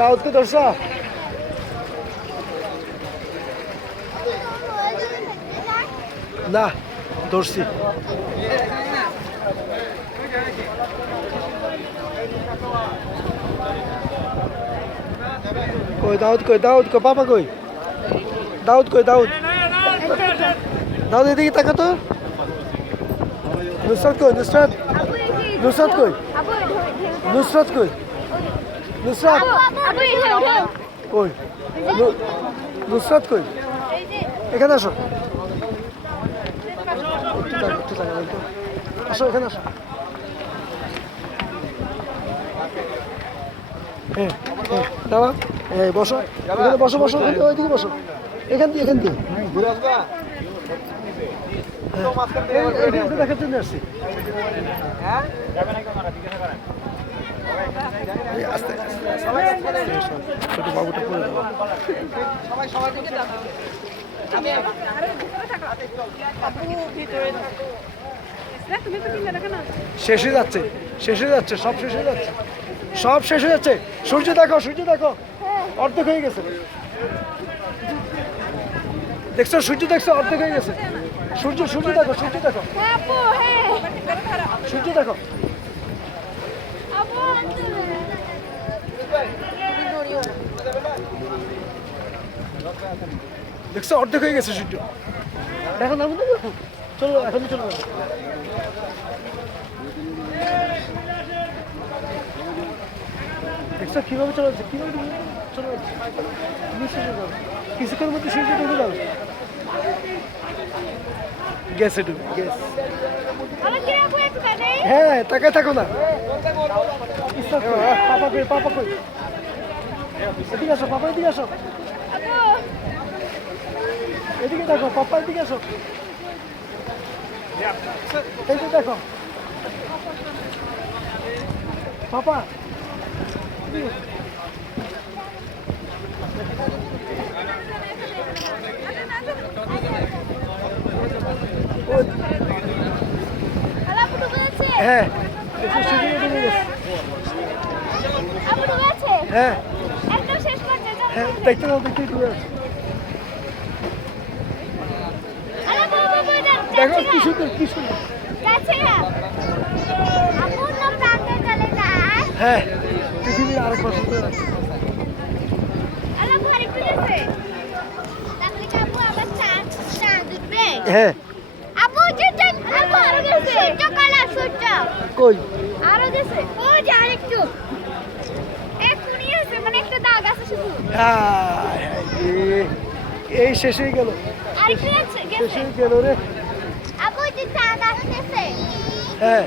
দাউদকে ধরছ না ধরছি কই দাউদ কই দাউদ কই পাপা কই দাউদ কই দাউদ দাউদ এদিকে তাকা তো নুসরাত কই নুসরাত নুসরাত কই নুসরাত কই নুসরাত। কই? নুসরাত কই? এখানে আসো। আসো এখানে আসো। হ্যাঁ হ্যাঁ এই বসো। এখানে বসো বসো। ওইদিকে বসো। এখান দিয়ে এখান দিয়ে। হ্যাঁ, দেখার জন্য আসছি। এই ছোট বাবুটা কেন শেষ হয়ে যাচ্ছে শেষ হয়ে যাচ্ছে সব শেষ হয়ে যাচ্ছে সব শেষ হয়ে যাচ্ছে। সূর্য দেখো সূর্য দেখো অর্ধেক হয়ে গেছে। দেখছ সূর্য দেখছ অর্ধেক হয়ে গেছে। সূর্য সূর্য দেখো সূর্য দেখো। সূর্য দেখো আপু দেখছ, অর্ধেক হয়ে গেছে সূর্য এখন না চলো, এখন চলো। দেখছ, কীভাবে চলে যাচ্ছে? কীভাবে চলে যাচ্ছে? কিছুক্ষণের মধ্যে সূর্য ডুবে যাবে। গেছে ডুবে একবারে হ্যাঁ তাকায় থাকো না। পাপা কই পাপা কই? এদিকে আসো পাপা এদিকে আসো। এদিকে দেখো পাপা এদিকে আসো। এই যে দেখো। পাপা। হ্যাঁ। হ্যাঁ একদম শেষ পর্যায়ে যাও হ্যাঁ দেখতে দাও দেখতে দেখো কি সুন্দর কি সুন্দর। হ্যাঁ পৃথিবীর আরেকবার সুন্দর আছে। হ্যালো আপু আরেকটু যাচ্ছে তাহলে কি আপু আবার চাঁদ চাঁদ উঠবে হ্যাঁ। আপু যে চাঁদ আপু আরও গেছে সূর্য কালা সূর্য কই? আরও গেছে। ও যে আরেকটু। এই শেষ হয়ে গেল শেষ হয়ে গেল রে। হ্যাঁ।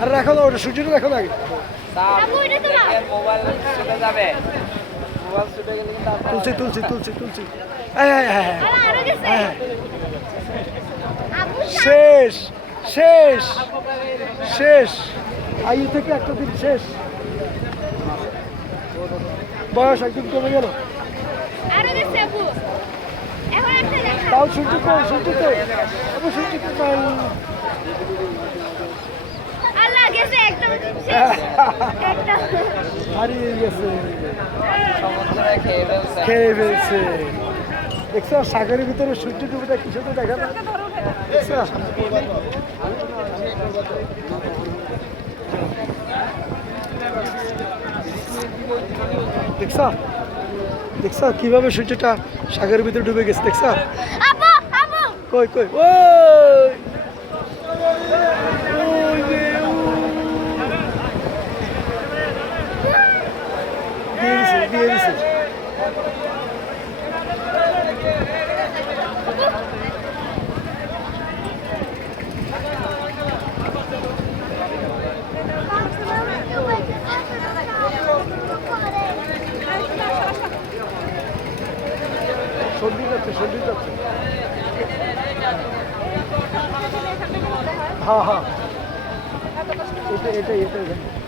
আর রাখো না ওটা সূর্যটা রাখো না আগে। তুলছি তুলছি তুলছি তুলছি। হ্যাঁ। শেষ শেষ শেষ। আয়ু থেকে একটা দিন শেষ। বয়স একদিন কমে গেল। তাও সূর্য তো নাই আল্লাহ গেছে একদম শেষ একদম। হারিয়ে গেছে। সমুদ্রে খেয়ে ফেলছে। দেখছ সাগরের ভিতরে সূর্য ডুবেটা কিছু তো দেখা না দেখছ? দেখছা কীভাবে সূর্যটা সাগরের ভিতরে ডুবে গেছে দেখছ? কই কই? ওই যে, ওই। দিয়ে দিছে দিয়ে দিছে সর্দি যাচ্ছে সর্দি যাচ্ছে হ্যাঁ হ্যাঁ। এটা এটা এটা।